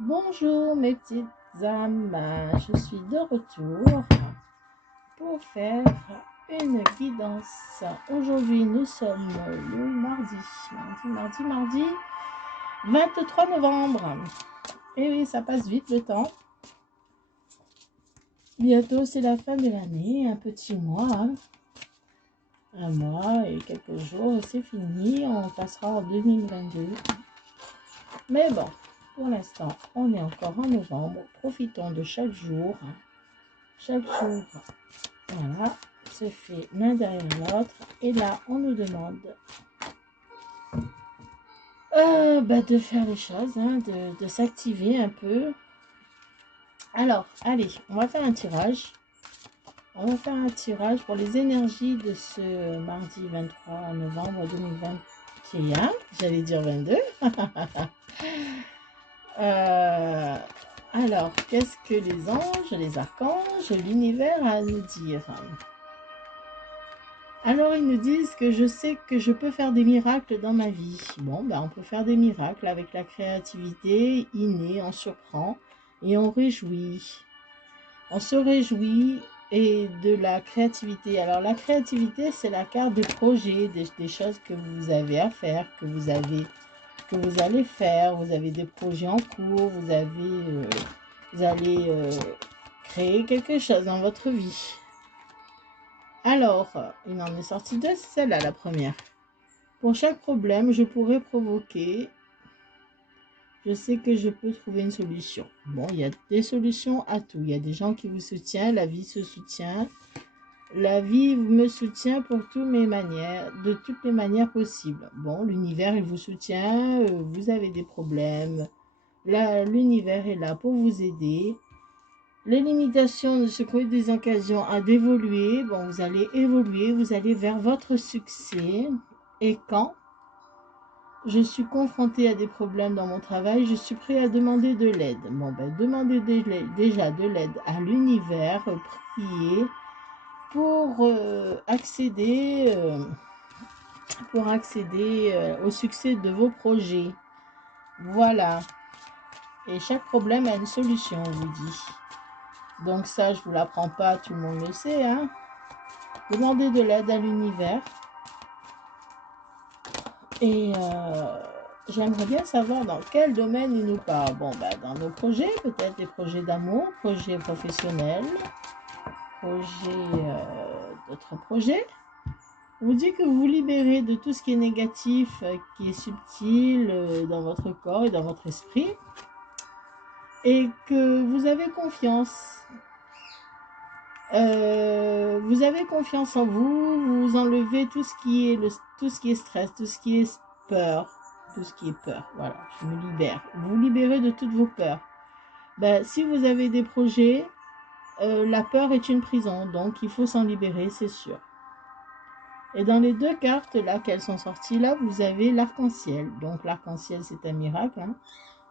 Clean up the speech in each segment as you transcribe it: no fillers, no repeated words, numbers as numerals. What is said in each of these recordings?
Bonjour mes petites âmes, je suis de retour pour faire une guidance. Aujourd'hui nous sommes le mardi 23 novembre. Et oui, ça passe vite le temps. Bientôt c'est la fin de l'année, un petit mois, un mois et quelques jours et c'est fini, on passera en 2022. Mais bon, pour l'instant on est encore en novembre, profitons de chaque jour. Chaque jour, voilà, se fait l'un derrière l'autre. Et là, on nous demande de faire les choses, de s'activer un peu. Alors, allez, on va faire un tirage. On va faire un tirage pour les énergies de ce mardi 23 novembre 2021. J'allais dire 22. Alors, qu'est-ce que les anges, les archanges, l'univers a à nous dire? Alors ils nous disent que je sais que je peux faire des miracles dans ma vie. Bon, on peut faire des miracles avec la créativité innée, on surprend et on réjouit. On se réjouit et de la créativité. Alors la créativité, c'est la carte des projets, des choses que vous avez à faire, que vous allez faire. Vous avez des projets en cours, vous allez créer quelque chose dans votre vie. Alors, il en est sorti deux, c'est celle-là la première. Pour chaque problème, je pourrais provoquer. Je sais que je peux trouver une solution. Bon, il y a des solutions à tout. Il y a des gens qui vous soutiennent, la vie se soutient. La vie me soutient pour toutes mes manières, de toutes les manières possibles. Bon, l'univers, il vous soutient, vous avez des problèmes. L'univers est là pour vous aider. Les limitations ne se créent des occasions à d'évoluer. Bon, vous allez évoluer, vous allez vers votre succès. Et quand je suis confrontée à des problèmes dans mon travail, je suis prêt à demander de l'aide. Bon, demandez déjà de l'aide à l'univers, priez pour accéder, au succès de vos projets. Voilà. Et chaque problème a une solution, on vous dit. Donc ça, je ne vous l'apprends pas, tout le monde le sait. Demandez de l'aide à l'univers. Et j'aimerais bien savoir dans quel domaine il nous parle. Bon, dans nos projets, peut-être des projets d'amour, projets professionnels, d'autres projets. On vous dit que vous vous libérez de tout ce qui est négatif, qui est subtil dans votre corps et dans votre esprit. Et que vous avez confiance. Vous avez confiance en vous, vous enlevez tout ce qui est stress, tout ce qui est peur, voilà, je me libère. Vous libérez de toutes vos peurs. Si vous avez des projets, la peur est une prison, donc il faut s'en libérer, c'est sûr. Et dans les deux cartes là qu'elles sont sorties là, vous avez l'arc-en-ciel. Donc l'arc-en-ciel, c'est un miracle,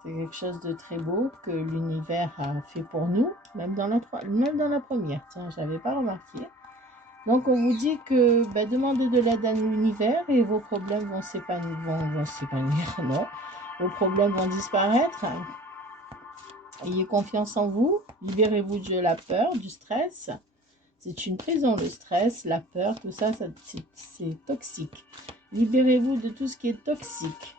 c'est quelque chose de très beau que l'univers a fait pour nous, même dans la première. Tiens, j'avais pas remarqué. Donc on vous dit que demandez de l'aide à l'univers et vos problèmes vont s'épanouir, non, vos problèmes vont disparaître. Ayez confiance en vous, libérez-vous de la peur, du stress. C'est une prison, le stress, la peur, tout ça, c'est toxique. Libérez-vous de tout ce qui est toxique.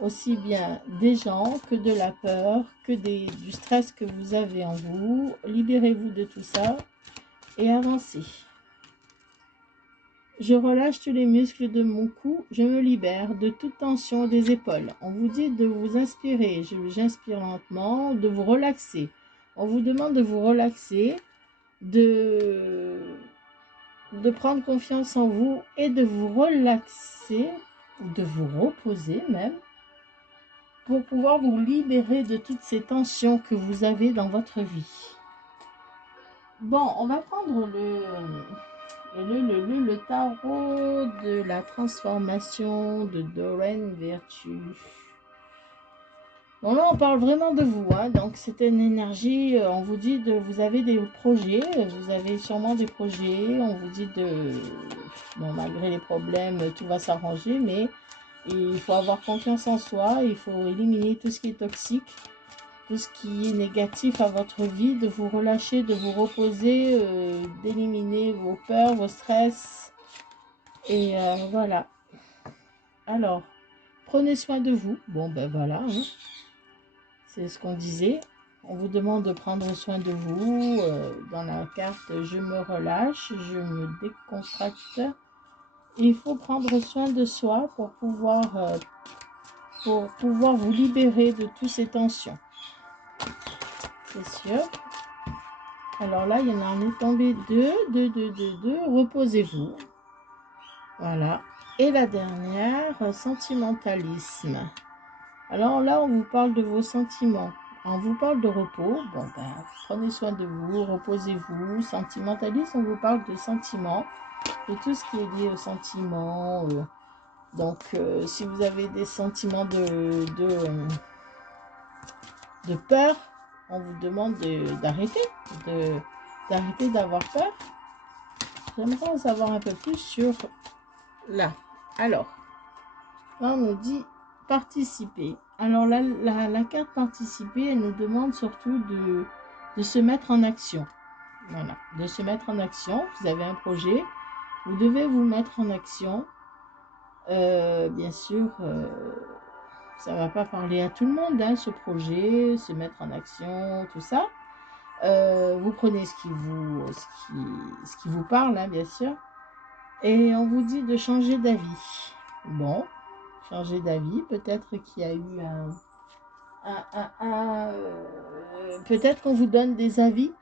Aussi bien des gens que de la peur, que du stress que vous avez en vous. Libérez-vous de tout ça et avancez. Je relâche tous les muscles de mon cou, je me libère de toute tension des épaules. On vous dit de vous inspirer, j'inspire lentement, de vous relaxer. On vous demande de vous relaxer, de prendre confiance en vous et de vous relaxer, ou de vous reposer même, pour pouvoir vous libérer de toutes ces tensions que vous avez dans votre vie. Bon, on va prendre le tarot de la transformation de Doreen Virtue. Bon, là, on parle vraiment de vous, donc c'est une énergie, on vous dit vous avez des projets, vous avez sûrement des projets, on vous dit malgré les problèmes, tout va s'arranger, mais Et il faut avoir confiance en soi, il faut éliminer tout ce qui est toxique, tout ce qui est négatif à votre vie, de vous relâcher, de vous reposer, d'éliminer vos peurs, vos stress. Et voilà. Alors, prenez soin de vous. Bon, ben voilà, hein. C'est ce qu'on disait. On vous demande de prendre soin de vous. Dans la carte, je me relâche, je me décontracte. Il faut prendre soin de soi pour pouvoir vous libérer de toutes ces tensions. C'est sûr. Alors là, il y en est tombé deux. Reposez-vous. Voilà. Et la dernière, sentimentalisme. Alors là, on vous parle de vos sentiments. On vous parle de repos. Bon, ben, prenez soin de vous, reposez-vous. Sentimentalisme, on vous parle de sentiments, de tout ce qui est lié aux sentiments. Donc, si vous avez des sentiments de peur, on vous demande d'arrêter d'avoir peur. J'aimerais en savoir un peu plus sur là. Alors, là, on nous dit participer. Alors, là, la carte participer, elle nous demande surtout de se mettre en action. Voilà, de se mettre en action. Vous avez un projet, vous devez vous mettre en action. Bien sûr, ça ne va pas parler à tout le monde, hein, ce projet, se mettre en action, tout ça. Vous prenez ce qui vous parle, hein, bien sûr. Et on vous dit de changer d'avis. Bon, changer d'avis, peut-être qu'il y a eu peut-être qu'on vous donne des avis.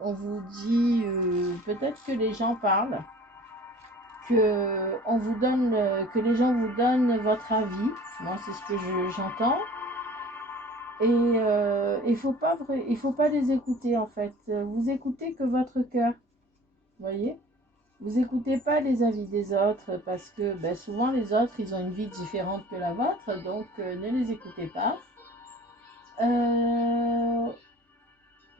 On vous dit, peut-être que les gens parlent, que les gens vous donnent votre avis. Moi, c'est ce que j'entends. Et il faut pas les écouter, en fait. Vous écoutez que votre cœur. Vous voyez? Vous écoutez pas les avis des autres parce que ben, souvent les autres, ils ont une vie différente que la vôtre. Donc, ne les écoutez pas.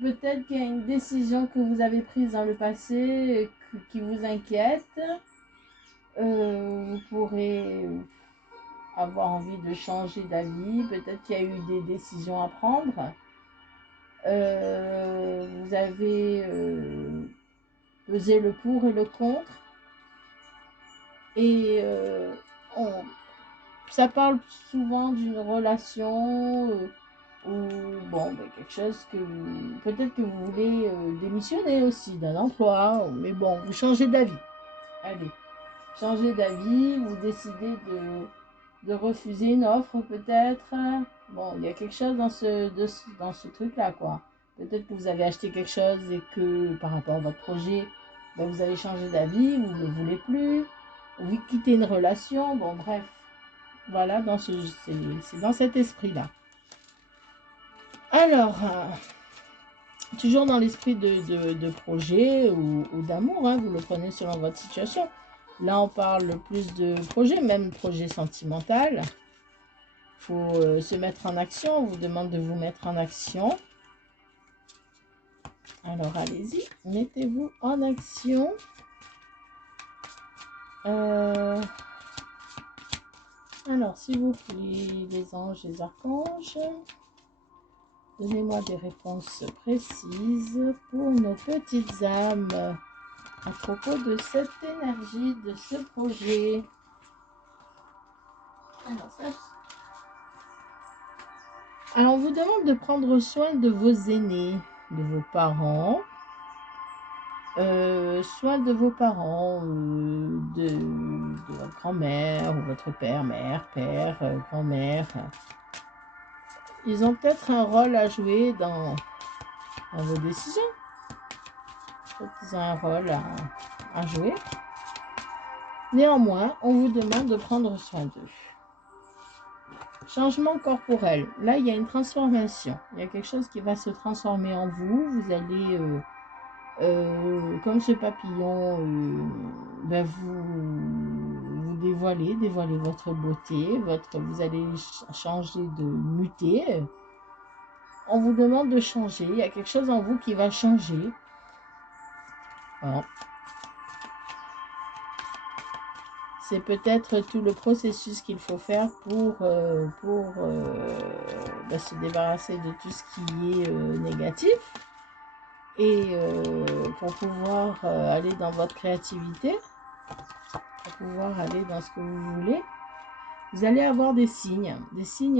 Peut-être qu'il y a une décision que vous avez prise dans le passé qui vous inquiète. Vous pourrez avoir envie de changer d'avis. Peut-être qu'il y a eu des décisions à prendre. Vous avez pesé le pour et le contre. Et ça parle souvent d'une relation ou bon, ben, quelque chose que peut-être que vous voulez démissionner aussi d'un emploi. Mais bon, vous changez d'avis. Allez, changez d'avis, vous décidez de refuser une offre peut-être. Bon, il y a quelque chose dans ce truc-là, quoi. Peut-être que vous avez acheté quelque chose et que par rapport à votre projet, ben, vous avez changé d'avis, vous ne le voulez plus, vous quittez une relation, bon bref. Voilà, c'est dans cet esprit-là. Alors, toujours dans l'esprit de projet ou d'amour, hein, vous le prenez selon votre situation. Là, on parle plus de projet, même projet sentimental. Il faut se mettre en action. On vous demande de vous mettre en action. Alors, allez-y, mettez-vous en action. Alors, s'il vous plaît, les anges, les archanges, donnez-moi des réponses précises pour nos petites âmes à propos de cette énergie, de ce projet. Alors, on vous demande de prendre soin de vos aînés, de vos parents, soin de vos parents, de votre grand-mère ou votre père, mère, père, grand-mère. Ils ont peut-être un rôle à jouer dans vos décisions. Peut-être qu'ils ont un rôle à jouer. Néanmoins, on vous demande de prendre soin d'eux. Changement corporel. Là, il y a une transformation. Il y a quelque chose qui va se transformer en vous. Vous allez, comme ce papillon, ben vous dévoiler votre beauté. Vous allez changer de muter. On vous demande de changer. Il y a quelque chose en vous qui va changer. Voilà. c'est peut-être tout le processus qu'il faut faire pour se débarrasser de tout ce qui est négatif et pour pouvoir aller dans votre créativité, pour pouvoir aller dans ce que vous voulez. Vous allez avoir des signes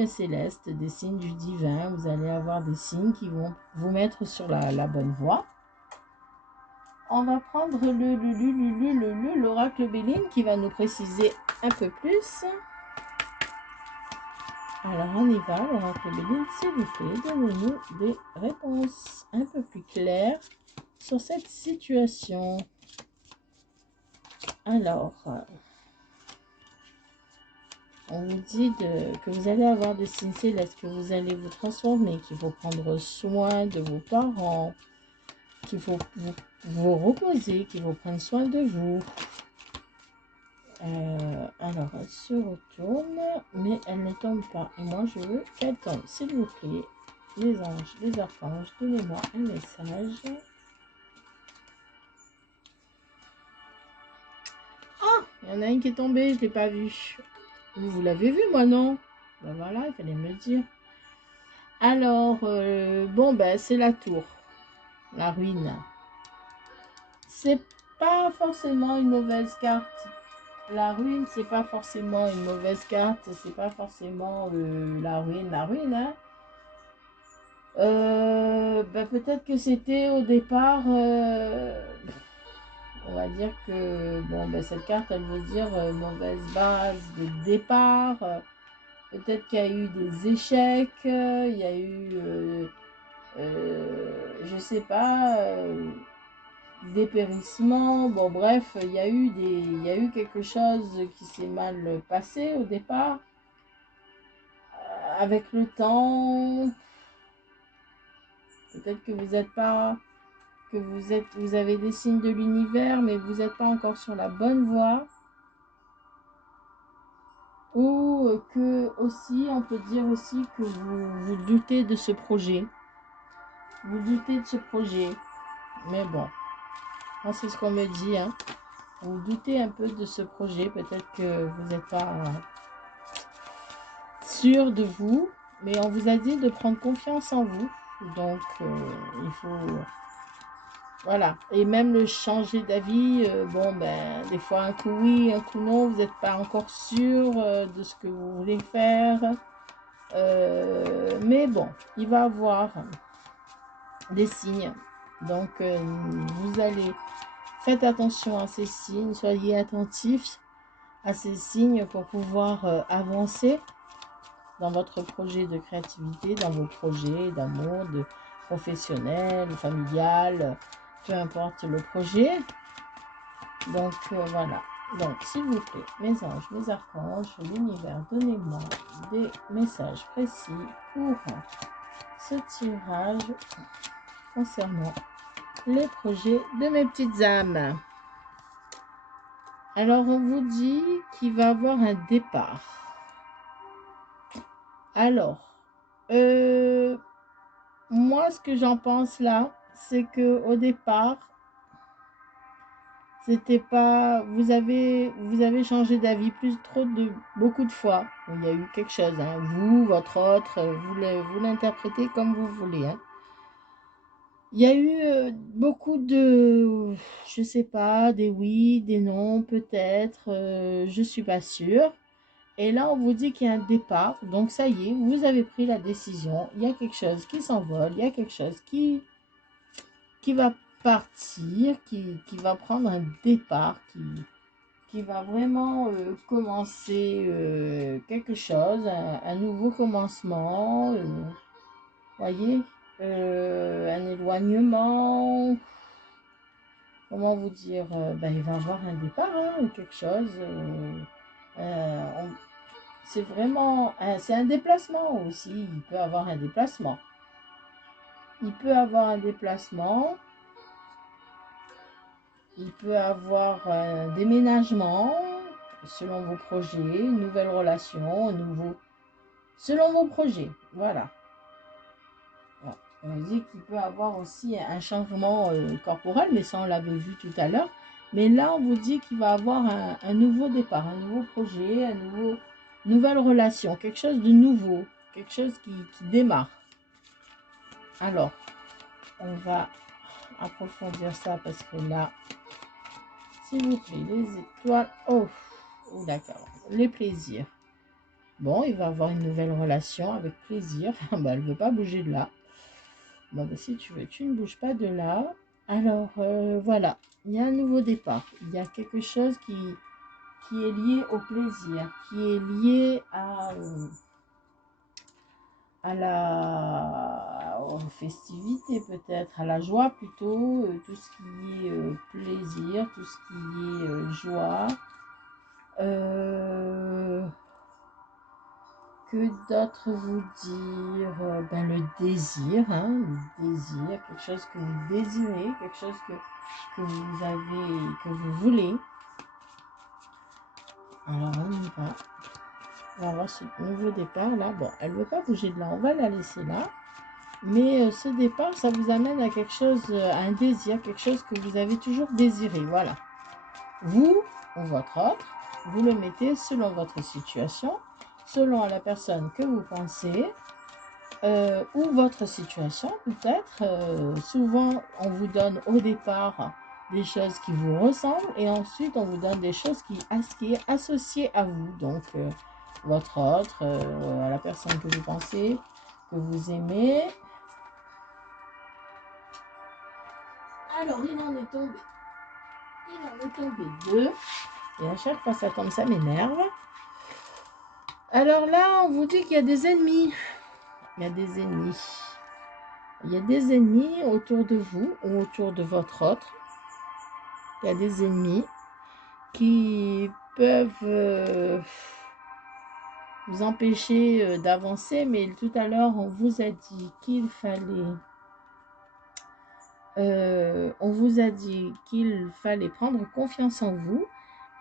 célestes, des signes du divin. Vous allez avoir des signes qui vont vous mettre sur la bonne voie. On va prendre l'oracle Béline qui va nous préciser un peu plus. Alors on y va, l'oracle Béline, s'il vous plaît, donnez-nous des réponses un peu plus claires sur cette situation. Alors, on vous dit que vous allez avoir des signes célestes, que vous allez vous transformer, qu'il faut prendre soin de vos parents, qu'il faut vous reposer, qu'il faut prendre soin de vous. Alors, elle se retourne, mais elle ne tombe pas. Et moi, je veux qu'elle tombe. S'il vous plaît, les anges, les archanges, donnez-moi un message. Ah, il y en a une qui est tombée, je ne l'ai pas vue. Vous l'avez vue, moi, non? Ben voilà, il fallait me le dire. Alors, bon, ben, c'est la tour. La ruine. C'est pas forcément une mauvaise carte. La ruine, c'est pas forcément une mauvaise carte. C'est pas forcément la ruine, hein. Ben, peut-être que c'était au départ, on va dire que, bon, ben, cette carte, elle veut dire mauvaise base de départ. Peut-être qu'il y a eu des échecs, il y a eu, je sais pas, dépérissement, bon bref, il y a eu quelque chose qui s'est mal passé au départ. Avec le temps, peut-être que vous n'êtes pas, que vous avez des signes de l'univers, mais vous n'êtes pas encore sur la bonne voie. Ou que aussi, on peut dire aussi que vous doutez de ce projet. Vous doutez de ce projet. Mais bon, c'est ce qu'on me dit, hein. Vous doutez un peu de ce projet, peut-être que vous n'êtes pas sûr de vous, mais on vous a dit de prendre confiance en vous. Donc, il faut... Voilà. Et même le changer d'avis, bon, ben, des fois, un coup oui, un coup non, vous n'êtes pas encore sûr de ce que vous voulez faire. Mais bon, il va y avoir des signes. Donc, vous allez... Faites attention à ces signes, soyez attentifs à ces signes pour pouvoir avancer dans votre projet de créativité, dans vos projets d'amour, de professionnel, familial, peu importe le projet. Donc voilà. Donc s'il vous plaît, mes anges, mes archanges, l'univers, donnez-moi des messages précis pour ce tirage concernant les projets de mes petites âmes. Alors, on vous dit qu'il va y avoir un départ. Alors, moi, ce que j'en pense là, c'est que au départ, c'était pas... Vous avez changé d'avis beaucoup de fois. Il y a eu quelque chose, hein. Vous, votre autre, vous l'interprétez comme vous voulez, hein. Il y a eu beaucoup de, je sais pas, des oui, des non, peut-être, je suis pas sûre. Et là, on vous dit qu'il y a un départ. Donc, ça y est, vous avez pris la décision. Il y a quelque chose qui s'envole, il y a quelque chose qui va partir, qui va prendre un départ, qui va vraiment commencer quelque chose, un nouveau commencement, voyez, un éloignement, comment vous dire, ben, il va y avoir un départ, hein, quelque chose, c'est vraiment, c'est un déplacement aussi, il peut avoir un déplacement. Il peut avoir un déplacement, il peut avoir un déménagement, selon vos projets, une nouvelle relation, selon vos projets, voilà. On dit qu'il peut avoir aussi un changement corporel, mais ça on l'avait vu tout à l'heure. Mais là, on vous dit qu'il va avoir un nouveau départ, un nouveau projet, nouvelle relation, quelque chose de nouveau, quelque chose qui démarre. Alors, on va approfondir ça parce que là, s'il vous plaît, les étoiles, oh d'accord, les plaisirs. Bon, il va avoir une nouvelle relation avec plaisir. Bah, elle ne veut pas bouger de là. Bon, bah, si tu veux, tu ne bouges pas de là. Alors, voilà, il y a un nouveau départ. Il y a quelque chose qui est lié au plaisir, qui est lié aux festivités peut-être, à la joie plutôt, tout ce qui est plaisir, tout ce qui est joie. Que d'autre vous dire? Ben, le désir, hein, le désir, quelque chose que vous désirez, quelque chose que vous avez, que vous voulez. Alors on y va. On va voir ce nouveau départ là. Bon, elle ne veut pas bouger de là, on va la laisser là. Mais ce départ, ça vous amène à quelque chose, à un désir, quelque chose que vous avez toujours désiré. Voilà. Vous ou votre autre, vous le mettez selon votre situation, selon la personne que vous pensez, ou votre situation peut-être. Souvent, on vous donne au départ des choses qui vous ressemblent et ensuite, on vous donne des choses qui est associé à vous. Donc, votre autre, la personne que vous pensez, que vous aimez. Alors, il en est tombé deux. Et à chaque fois, ça tombe, ça m'énerve. Alors là, on vous dit qu'il y a des ennemis. Il y a des ennemis. Il y a des ennemis autour de vous ou autour de votre autre. Il y a des ennemis qui peuvent vous empêcher d'avancer. Mais tout à l'heure, on vous a dit qu'il fallait... prendre confiance en vous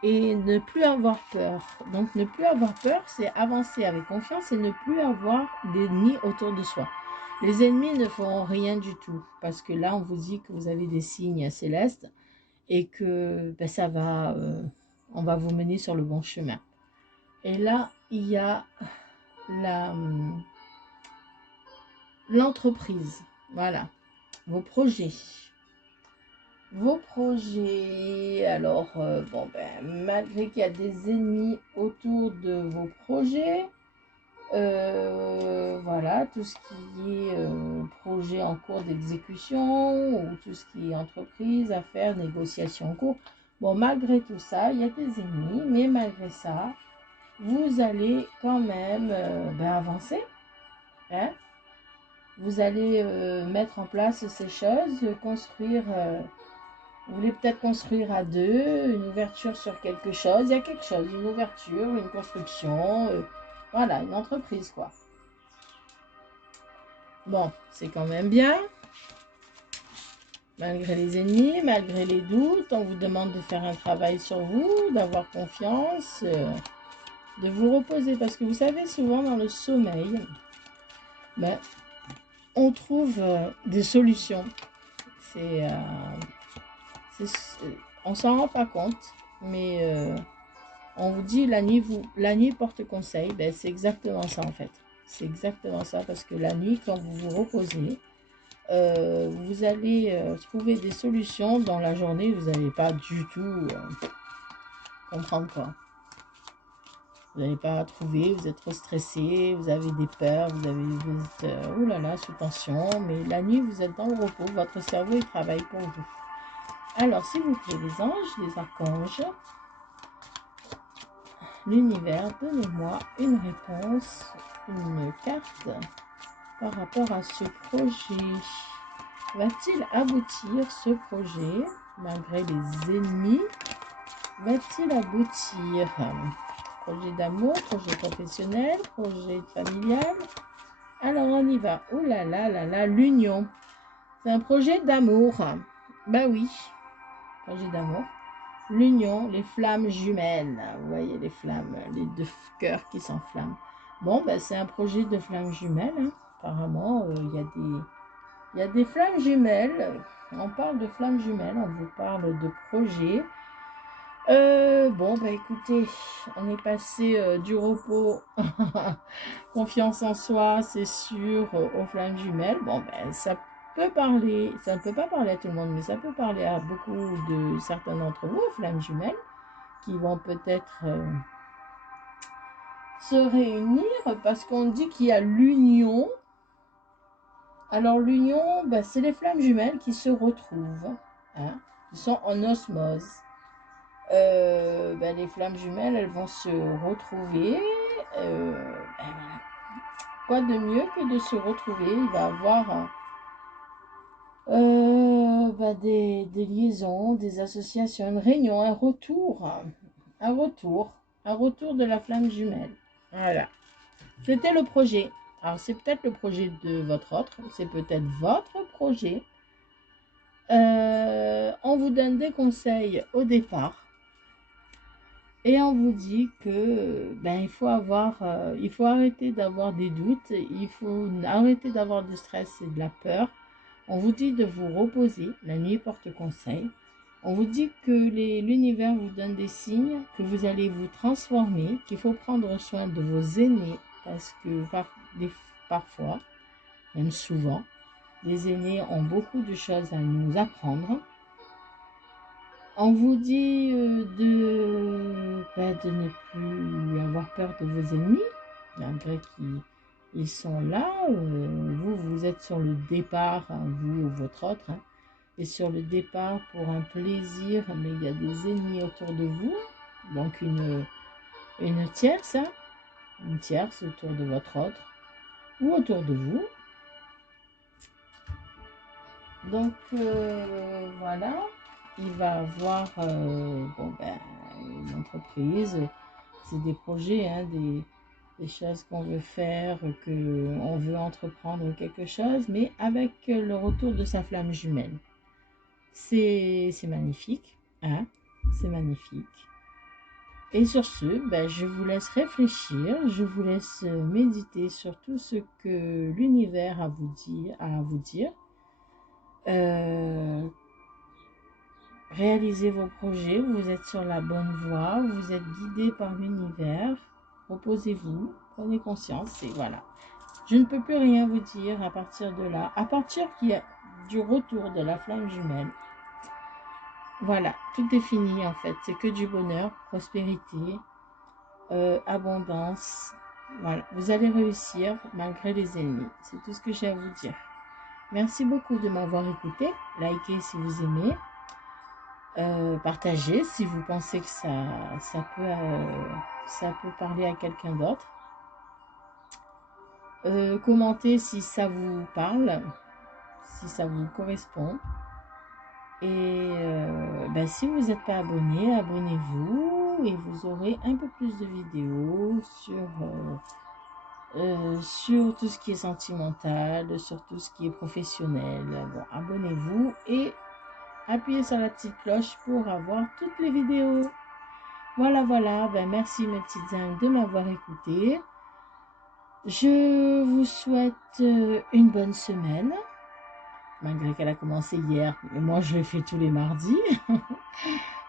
et ne plus avoir peur. Donc, ne plus avoir peur, c'est avancer avec confiance et ne plus avoir d'ennemis autour de soi. Les ennemis ne feront rien du tout parce que là, on vous dit que vous avez des signes célestes et que ben, ça va, on va vous mener sur le bon chemin. Et là, il y a l'entreprise. Voilà, vos projets. Vos projets, alors, bon, ben, malgré qu'il y a des ennemis autour de vos projets, voilà, tout ce qui est projet en cours d'exécution ou tout ce qui est entreprise, affaires, négociations en cours, bon, malgré tout ça, il y a des ennemis, mais malgré ça, vous allez quand même ben, avancer, hein? Vous allez mettre en place ces choses, construire... vous voulez peut-être construire à deux, une ouverture sur quelque chose. Il y a quelque chose, une ouverture, une construction. Voilà, une entreprise, quoi. Bon, c'est quand même bien. Malgré les ennemis, malgré les doutes, on vous demande de faire un travail sur vous, d'avoir confiance, de vous reposer. Parce que vous savez, souvent dans le sommeil, ben, on trouve des solutions. On s'en rend pas compte, mais on vous dit la nuit porte conseil. Ben, c'est exactement ça en fait. C'est exactement ça parce que la nuit, quand vous vous reposez, vous allez trouver des solutions. Dans la journée, vous n'allez pas du tout comprendre quoi. Vous n'allez pas trouver, vous êtes trop stressé, vous avez des peurs, vous êtes oulala, sous tension. Mais la nuit, vous êtes dans le repos, votre cerveau il travaille pour vous. Alors, s'il vous plaît, les anges, les archanges, l'univers, donnez-moi une réponse, une carte par rapport à ce projet. Va-t-il aboutir ce projet malgré les ennemis? Va-t-il aboutir? Projet d'amour, projet professionnel, projet familial. Alors on y va. Oh là là là là, l'union. C'est un projet d'amour. Ben oui, projet d'amour. L'union, les flammes jumelles. Vous voyez les flammes, les deux cœurs qui s'enflamment. Bon, ben c'est un projet de flammes jumelles. Hein. Apparemment, il y a des flammes jumelles On parle de flammes jumelles, on vous parle de projets. Bon, bah écoutez, on est passé du repos, confiance en soi, c'est sûr, aux flammes jumelles. Bon, ben ça peut parler, ça ne peut pas parler à tout le monde, mais ça peut parler à beaucoup de certains d'entre vous, aux flammes jumelles, qui vont peut-être se réunir parce qu'on dit qu'il y a l'union. Alors l'union, ben, c'est les flammes jumelles qui se retrouvent, hein, qui sont en osmose. Ben, les flammes jumelles, elles vont se retrouver. Ben, voilà. Quoi de mieux que de se retrouver? Il va y avoir ben, des liaisons, des associations, une réunion, un retour, un retour de la flamme jumelle. Voilà. C'était le projet. Alors, c'est peut-être le projet de votre autre, c'est peut-être votre projet. On vous donne des conseils au départ. Et on vous dit que ben, il faut arrêter d'avoir des doutes, il faut arrêter d'avoir du stress et de la peur. On vous dit de vous reposer, la nuit porte conseil. On vous dit que l'univers vous donne des signes, que vous allez vous transformer, qu'il faut prendre soin de vos aînés, parce que parfois, même souvent, les aînés ont beaucoup de choses à nous apprendre. On vous dit de ne plus avoir peur de vos ennemis, malgré qu'ils sont là. Vous êtes sur le départ, hein, vous ou votre autre, hein, et sur le départ pour un plaisir, mais il y a des ennemis autour de vous. Donc une tierce, hein, une tierce autour de votre autre ou autour de vous. Donc voilà. Il va avoir une entreprise, c'est des projets, hein, des choses qu'on veut faire, qu'on veut entreprendre quelque chose, mais avec le retour de sa flamme jumelle. C'est magnifique, hein, c'est magnifique. Et sur ce, ben, je vous laisse réfléchir, je vous laisse méditer sur tout ce que l'univers a à vous dire. Réalisez vos projets, vous êtes sur la bonne voie, vous êtes guidé par l'univers. Reposez-vous, prenez conscience et voilà. Je ne peux plus rien vous dire à partir de là, à partir du retour de la flamme jumelle. Voilà, tout est fini en fait, c'est que du bonheur, prospérité, abondance. Voilà, vous allez réussir malgré les ennemis, c'est tout ce que j'ai à vous dire. Merci beaucoup de m'avoir écouté, likez si vous aimez. Partagez si vous pensez que ça peut parler à quelqu'un d'autre. Commentez si ça vous parle, si ça vous correspond. Et si vous n'êtes pas abonné, abonnez-vous et vous aurez un peu plus de vidéos sur tout ce qui est sentimental, sur tout ce qui est professionnel. Bon, abonnez-vous et appuyez sur la petite cloche pour avoir toutes les vidéos. Voilà, ben merci mes petites âmes de m'avoir écouté. Je vous souhaite une bonne semaine, malgré qu'elle a commencé hier, mais moi je le fais tous les mardis.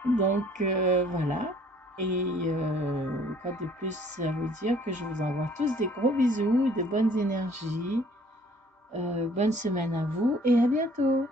Donc voilà. Et quoi de plus à vous dire que je vous envoie tous des gros bisous, de bonnes énergies. Bonne semaine à vous et à bientôt.